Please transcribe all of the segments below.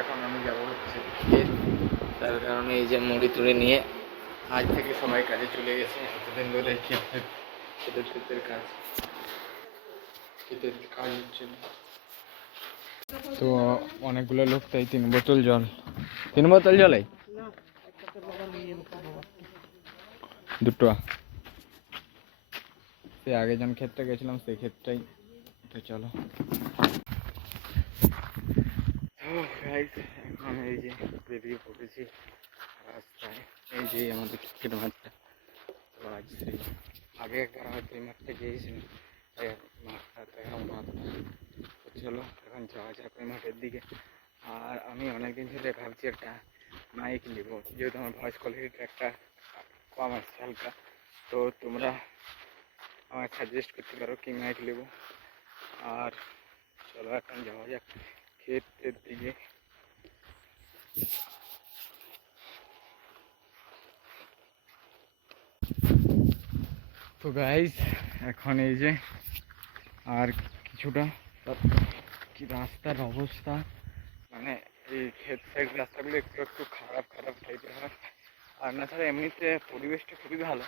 এখন আমি যাবো হচ্ছে ক্ষেত। তার কারণে এই যে মুড়ি টুড়ি নিয়ে আজ থেকে সবাই কাজে চলে গেছে। এতদিন ধরে ক্ষেতের কাজ হচ্ছে না। তো অনেকগুলো লোক, তাই 3 বোতল জল এই দুটো। সে আগে যখন ক্ষেতটা গেছিলাম সেই ক্ষেতটাই। তো চলো। এখন এই যে বেরিয়ে পড়েছি রাস্তায়। এই যে আমাদের ক্রিকেট মাঠটা। তো আজ সেই আগে একবার হয়তো এই মাঠটা গিয়েছিলাম, তাই মাঠটা এখন মাঠ। তো চলো এখন যাওয়া যাক ওই মাঠের দিকে। আর আমি অনেকদিন ধরে ভাবছি একটা মাইক নিব, যেহেতু আমার ভয়েস কোয়ালিটিটা একটা কম আসছে হালকা। তো তোমরা আমায় সাজেস্ট করতে পারো কি মাইক নেব। আর চলো এখন যাওয়া যাক ক্ষেতের দিকে। তো গাইস এখন এই যে আর কিছুটা কি রাস্তার অবস্থা, মানে এই ক্ষেত সাইড রাস্তাগুলো একটু একটু খারাপ টাইপের হয়। আর না ছাড়া এমনিতে পরিবেশটা খুবই ভালো,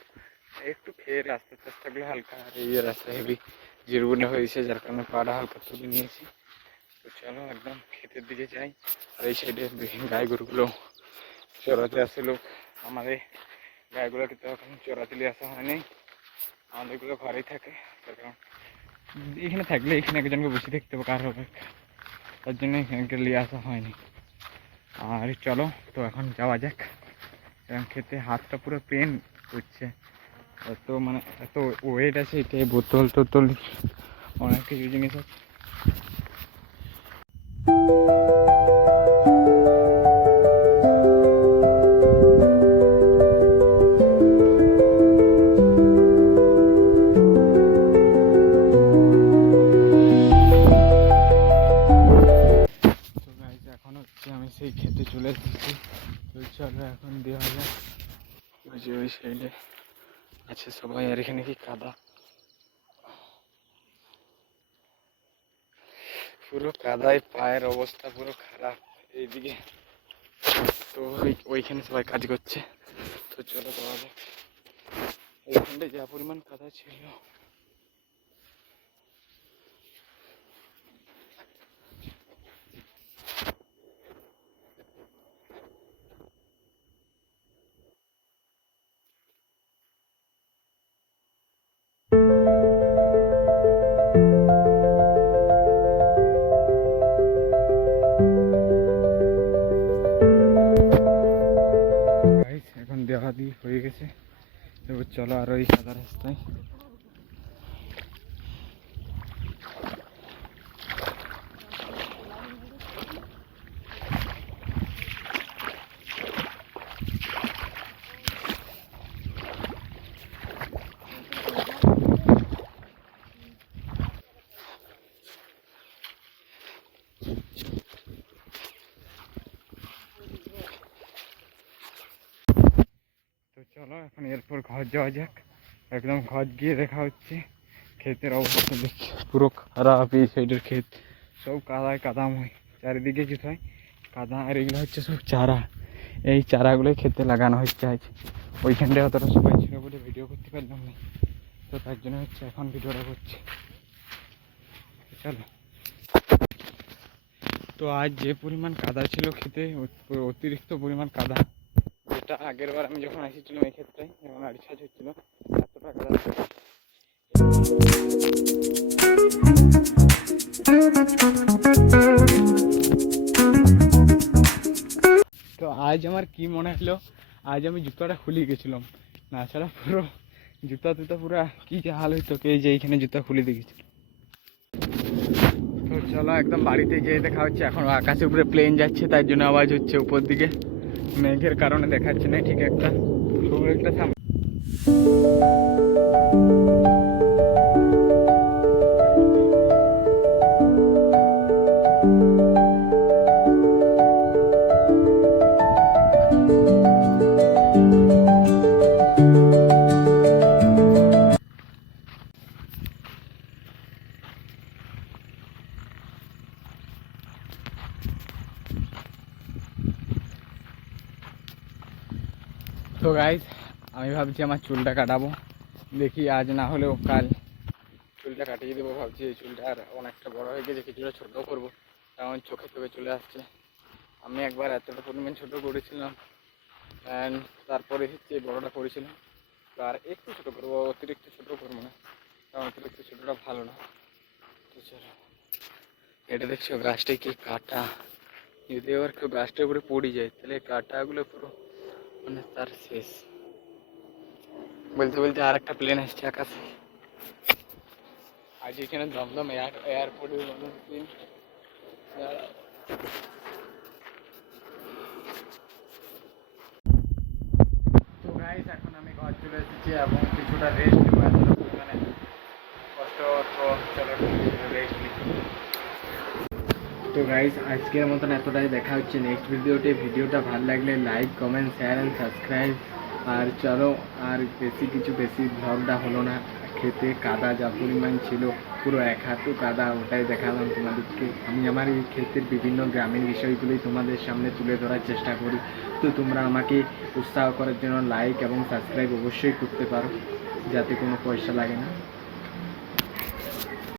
একটু খেয়ে রাস্তাগুলো হালকা। আর এই রাস্তা হেভি জিরুগুলো হয়েছে, যার কারণে পাড়া হালকা তুলে নিয়েছি। তো চলো একদম ক্ষেতের দিকে যাই। আর এই সাইডে গাই গরুগুলো চড়াতে আসে লোক। আমাদের গাইগুলোকে তো এখন চড়াতে নিয়ে আসা হয়নি, আমাদেরগুলো ঘরেই থাকে। তার কারণ এখানে থাকলে এখানে একজনকে বসে থাকতে হবে কার অপেক্ষা, তার জন্য এখানকে নিয়ে আসা হয়নি। আর চলো তো এখন যাওয়া যাক। এখন খেতে হাতটা পুরো পেন করছে, এত মানে এত ওয়েট আছে এটাই, বোতল টোতল অনেক কিছু জিনিস আছে। এখন হচ্ছে আমি সেই খেতে চলে এসেছি। তো চলো এখন দেওয়া যাক। ওই যে ওই সাইডে আছে সবাই, আর এখানে কি কাদা, পুরো কাদায় পায়ের অবস্থা পুরো খারাপ এইদিকে। তো ওইখানে সবাই কাজ করছে। তো চলো যাওয়া যাক। এইখানটায় যা পরিমাণ কাদা ছিল, এখন দেওয়া দিয়ে হয়ে গেছে। এবার চলো আর ওই কাদা রাস্তায়। তো চলো এখন এরপর ঘর যাওয়া যাক। একদম ঘর গিয়ে দেখা হচ্ছে। ক্ষেতের অবস্থা দেখছি পুরো খারাপ। এই সাইডের ক্ষেত সব কাদায় কাদাময়, চারিদিকে কিছু হয় কাদা। আর এগুলো হচ্ছে সব চারা, এই চারাগুলোই ক্ষেতে লাগানো হচ্ছে আজ। ওইখানটায় অতটা সময় ছিল বলে ভিডিও করতে পারলাম না, তো তার জন্য হচ্ছে এখন ভিডিওটা করছি। চলো। তো আজ যে পরিমাণ কাদা ছিল ক্ষেতে, অতিরিক্ত পরিমাণ কাদা, যেটা আগের বার আমি যখন এসেছিলাম এই ক্ষেত্রে যখন আড়ি ছাজ হচ্ছিল এতটা কাদা ছিল। তো আজ আমার কি মনে হলো, আজ আমি জুতাটা খুলে গেছিলাম, না ছাড়া পুরো জুতা পুরো কি যে হাল হইতো, কে যে এইখানে জুতা খুলে দেখেছিল। তো চলো একদম বাড়িতে যেয়ে দেখা হচ্ছে। এখন আকাশের উপরে প্লেন যাচ্ছে, তাই জন্য আওয়াজ হচ্ছে। উপর দিকে মেঘের কারণে দেখাচ্ছে না ঠিক একটা, খুব একটা তো গাইজ আমি ভাবছি আমার চুলটা কাটাবো, দেখি আজ না হলেও কাল চুলটা কাটিয়ে দেবো ভাবছি। এই চুলটা আর অনেকটা বড় হয়ে গেছে, কিছুটা ছোটো করবো, কারণ চোখে চোখে চলে আসছে। আমি একবার এতটা পরিমাণ ছোটো করেছিলাম, অ্যান্ড তারপরে হচ্ছে বড়োটা করেছিলাম। আর একটু ছোটো করবো, অতিরিক্ত ছোটো করবো না, কারণ অতিরিক্ত ছোটোটা ভালো না। তো চলো, এটা দেখছো গাছটাই কি কাটা, যদি এবার কেউ গাছটার উপরে পড়ে যায় তাহলে কাটাগুলো পুরো মানে তার শেষ। বলতে বলতে আর একটা প্লেন আসছে আকাশে, আজ এখানে দমদম এয়ারপোর্টের মতন প্লেন। তো গাইস এখন আমি ঘর চলে এসেছি এবং কিছুটা রেস্ট নেবো, এতটা পরিমাণে কষ্ট, তো চলো রেস্ট নিই। তো গাইস আজকের মতন এতটাই, দেখা হচ্ছে নেক্সট ভিডিওতে। ভিডিওটা ভালো লাগলে like comment share and subscribe. আর চলো, আর বেশি ভ্লগটা হলো না, খেতে কাদা যা পরিমাণ ছিল, পুরো এক হাঁটু কাদা, ওটাই দেখালাম তোমাদেরকে। আমি আমার এই ক্ষেতের বিভিন্ন গ্রামীণ বিষয়গুলোই তোমাদের সামনে তুলে ধরার চেষ্টা করি। তো তোমরা আমাকে উৎসাহ করার জন্য লাইক এবং সাবস্ক্রাইব অবশ্যই করতে পারো, যাতে কোনো পয়সা লাগে না।